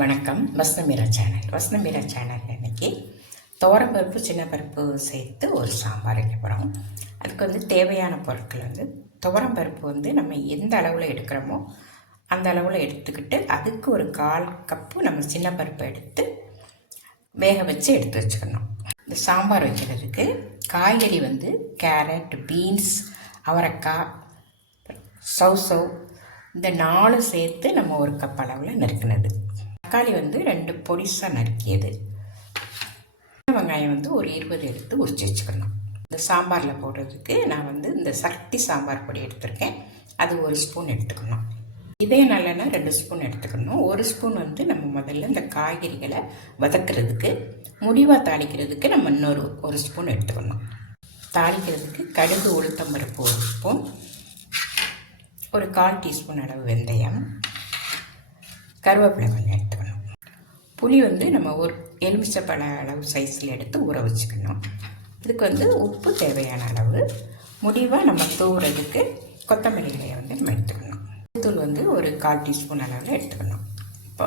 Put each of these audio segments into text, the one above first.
வணக்கம். வசனமீரா channel. வசனமீரா channel இன்னைக்கு துவரம்பருப்பு சின்ன பருப்பு சேர்த்து ஒரு சாம்பார் வைக்க போகிறோம். அதுக்கு தேவையான பொருட்கள் துவரம்பருப்பு நம்ம எந்த அளவில் எடுக்கிறோமோ அந்த அளவில் எடுத்துக்கிட்டு அதுக்கு ஒரு 1/4 கப்பு நம்ம சின்ன பருப்பை எடுத்து வேக வச்சு எடுத்து வச்சுக்கணும். இந்த சாம்பார் வைக்கிறதுக்கு காய்கறி கேரட், பீன்ஸ், அவரைக்காய், சௌசவ் இந்த 4 சேர்த்து நம்ம 1 கப் அளவில் நறுக்கினது. தக்காளி 2 பொடிசாக நறுக்கியது. வெங்காயம் ஒரு 20 எடுத்து உரிச்சு வச்சுக்கணும். இந்த சாம்பாரில் போடுறதுக்கு நான் இந்த சக்தி சாம்பார் பொடி எடுத்திருக்கேன். அது 1 ஸ்பூன் எடுத்துக்கணும். இதே நல்லெண்ணெய் 2 ஸ்பூன் எடுத்துக்கணும். 1 ஸ்பூன் நம்ம முதல்ல இந்த காய்கறிகளை வதக்கிறதுக்கு, முடிவாக தாளிக்கிறதுக்கு நம்ம இன்னொரு 1 ஸ்பூன் எடுத்துக்கணும். தாளிக்கிறதுக்கு கடுகு, உளுத்தம்பருப்பு 1 ஸ்பூன், ஒரு 1/4 டீஸ்பூன் அளவு வெந்தயம், கருவேப்பிலை கொஞ்சம் எடுத்துக்கணும். புளி நம்ம ஒரு எலுமிச்சப்பழ அளவு சைஸில் எடுத்து ஊற வச்சுக்கணும். இதுக்கு உப்பு தேவையான அளவு, முடிவாக நம்ம தூவுறதுக்கு கொத்தமல்லி இலையை நம்ம எடுத்துக்கணும். தூள் ஒரு 1/4 டீஸ்பூன் அளவில் எடுத்துக்கணும். இப்போ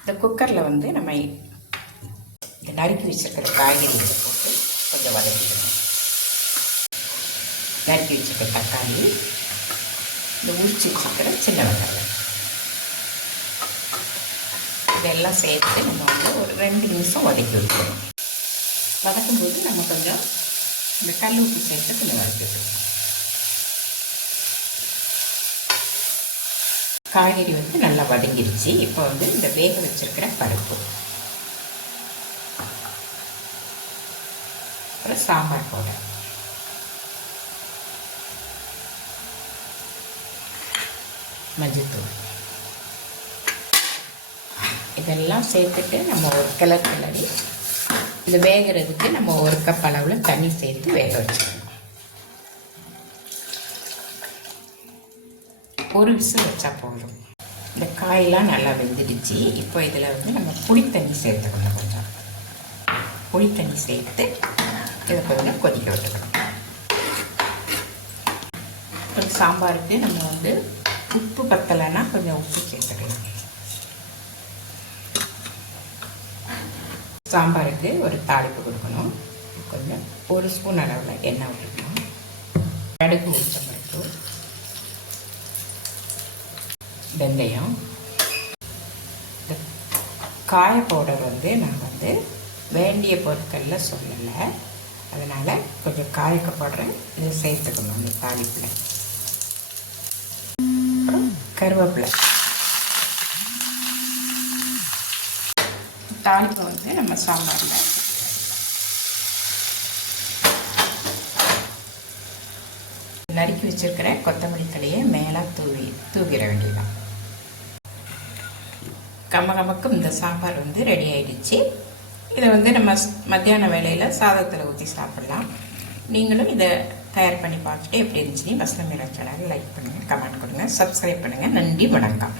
இந்த குக்கரில் நம்ம இந்த நறுக்கி வச்சுருக்கிற காய்கறி போட்டு கொஞ்சம் வதக்கிக்கணும். நறுக்கி வச்சுருக்கிற தக்காளி, இந்த உரிச்சு வச்சுருக்கிற சின்ன வெங்காயம், இதெல்லாம் சேர்த்து நம்ம ஒரு 2 நிமிஷம் வதக்கி வைக்கணும். வதக்கும்போது நம்ம கொஞ்சம் இந்த கல் உப்பு சேர்த்து கொஞ்சம் வதக்கி வைக்கணும். காய்கறி நல்லா வதங்கிடுச்சு. இப்போ இந்த வேக வச்சிருக்கிற பருப்பு, அப்புறம் சாம்பார் பவுடர், மஞ்சள்தூள் இதெல்லாம் சேர்த்துட்டு நம்ம ஒரு கிளறி இது வேகிறதுக்கு நம்ம 1 கப் அளவில் தண்ணி சேர்த்து வேக வச்சுக்கணும். ஒரு விசில் வச்சா போதும். இந்த காயெல்லாம் நல்லா வெந்துடுச்சு. இப்போ இதில் நம்ம புளித்தண்ணி சேர்த்துக்கணும். கொஞ்சம் புளித்தண்ணி சேர்த்து இதை கொஞ்சம் கொதிக்க விட்டுக்கணும். கொஞ்சம் சாம்பாருக்கு நம்ம உப்பு பத்தலைன்னா கொஞ்சம் உப்பு சேர்த்துக்கலாம். சாம்பாருக்கு ஒரு தாளிப்பு கொடுக்கணும். கொஞ்சம் 1 ஸ்பூன் அளவில் எண்ணெய் விட்டுக்கணும். கடுகு, உளுத்தம்பருப்பு, வெந்தயம், இந்த காய பவுடர் நான் வேண்டிய பொருட்களில் சொல்லலை, அதனால் கொஞ்சம் காய்க்க பவுடர் இதை சேர்த்துக்கணும். இந்த தாளிப்பில் அப்புறம் கருவேப்பிலை, தாளிப்பை நம்ம சாம்பாரில் நறுக்கி வச்சிருக்கிற கொத்தமல்லி தழையை மேலே தூவிட வேண்டியதான். கமகமக்கும் இந்த சாம்பார் ரெடி ஆயிடுச்சு. இதை நம்ம மத்தியான வேளையில் சாதத்தில் ஊற்றி சாப்பிடலாம். நீங்களும் இதை தயார் பண்ணி பார்த்துட்டு எப்படி இருந்துச்சுன்னு வசனமீரா சேனல் லைக் பண்ணுங்கள், கமெண்ட் கொடுங்க, சப்ஸ்கிரைப் பண்ணுங்கள். நன்றி, வணக்கம்.